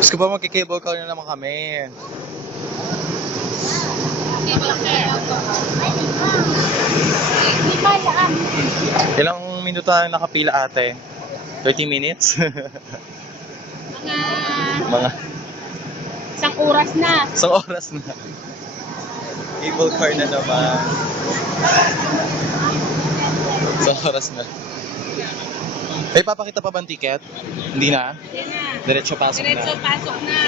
Gusto ba magki-cable car na naman kami? Ilang minuto na nakapila ate? 30 minutes? Mga Isang oras na. isang oras na. Cable car na naman. Isang oras na. May papakita pa ba ang ticket? Hindi na? Yan na. Diretso pasok na. Diretso pasok na.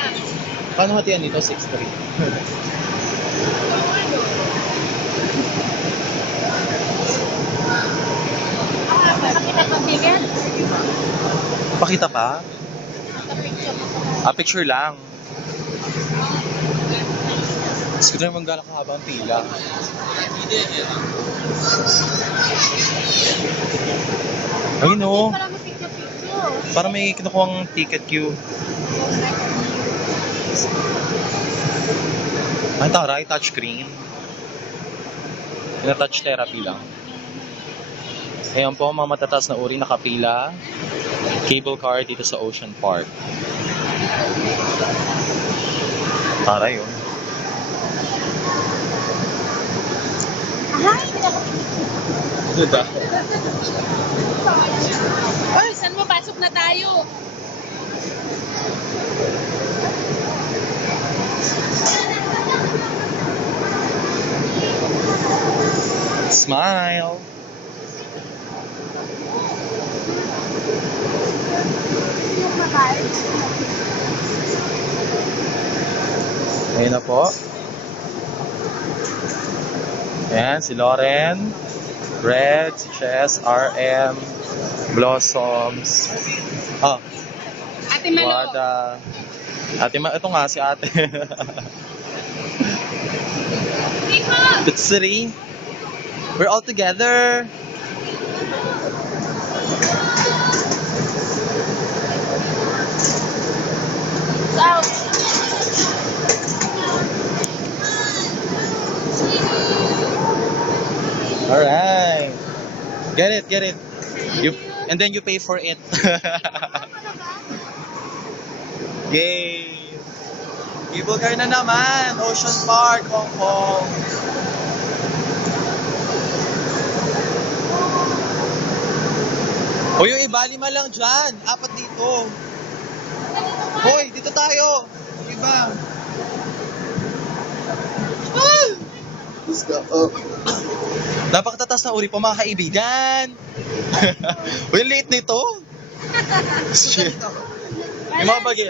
Paano hatian dito? 6-3. Pakita pa ticket? Pakita pa? Ah, picture lang. Gusto ko na naman gano'ng kahaba ang pila. Ayun o. Para mag-picture-picture. Para may kinukuhang ticket queue. Ay, taray, touchscreen. Pina-touch therapy lang. Ayan po, mga matataas na uri nakapila. Cable car dito sa Ocean Park. Taray, oh. Ay, Diba? ay, saan mo? Pasok na tayo. Smile! Ayun na po. Ayan, si Lauren, Red, si Chess, RM, Blossoms, Ate Malo. Wada, ito nga si ate. It's city. We're all together. Out. Alright. Get it. And then you pay for it. Yay! Cable car na naman! Ocean Park, Hong Kong. O yung iba, 5 lang dyan. 4 dito. Hoy, dito tayo. Iba. Ah! Let's go. Oh. Napakatatas na uri po mga kaibigan. Uy, late nito. Shit. Yung mga bagay.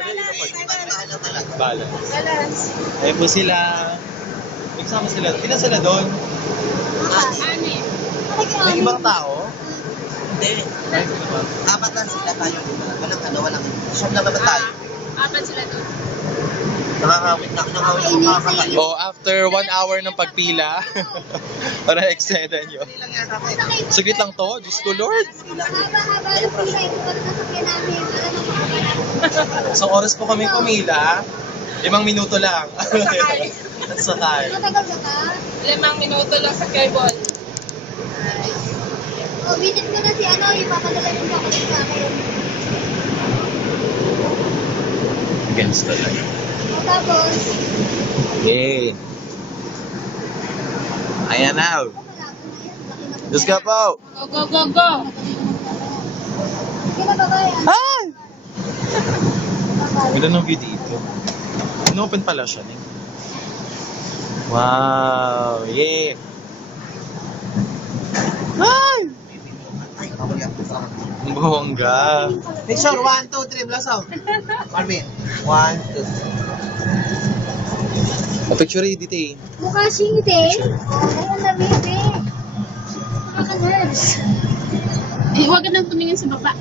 Balance. Balance. Ayun po sila. Nagsama sila. Pina sila doon? Ani. May ibang tao? Hindi. Ay, ito naman. Apat lang sila tayo. Walang. Siyam na ba tayo? Apat sila doon. Nakakawit yung mga katayo. Oh, after 1 hour ng pagpila, para excedan nyo. Hindi lang yata ako. Saglit lang to, Diyos ko Lord. Haba-haba yung pila, ito pa rin nasakyan namin. Alam mo makakala. Isang oras po kami pumila, 5 minuto lang. Sakay. Sakay. Matagal ka ka? 5 minuto lang sa cable. O, visit ko na si ano, yung papadala yung chocolate sa akin. Against the light. O, tapos, Yay! Ayan na. malabo na yan. Laki na po. Diyos ka po. Go. Sige na, babayan. Ah! Ganda ng view dito. Inopen pala siya. Eh. Wow! Yay! Ay! Ay, bawal yan. Ang bongga. Picture, 1, 2, 3, blasaw. Marvin. 1, 2, 3. Picture dito eh. Mukha singit eh. Ay, ang lamig eh. Nakaka-nerves. Eh, huwag ka nang tumingin sa baba.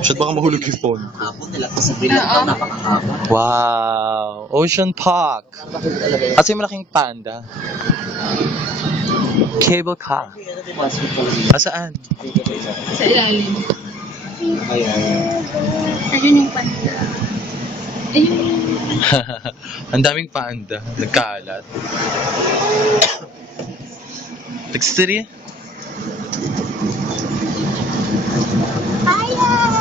Shit, baka mahulog yung phone. Hapon nila ito sa bilang Oo. napakahaba. Wow! Ocean Park! Bakit talaga yun? Kasi yung malaking panda. Cable car. Ano di ba? Sweet pala dito. Saan? Sa ilalim. Ayan. Ayun yung panda. Ayun. Ang daming panda. Nagkalat. Texture. Hiya!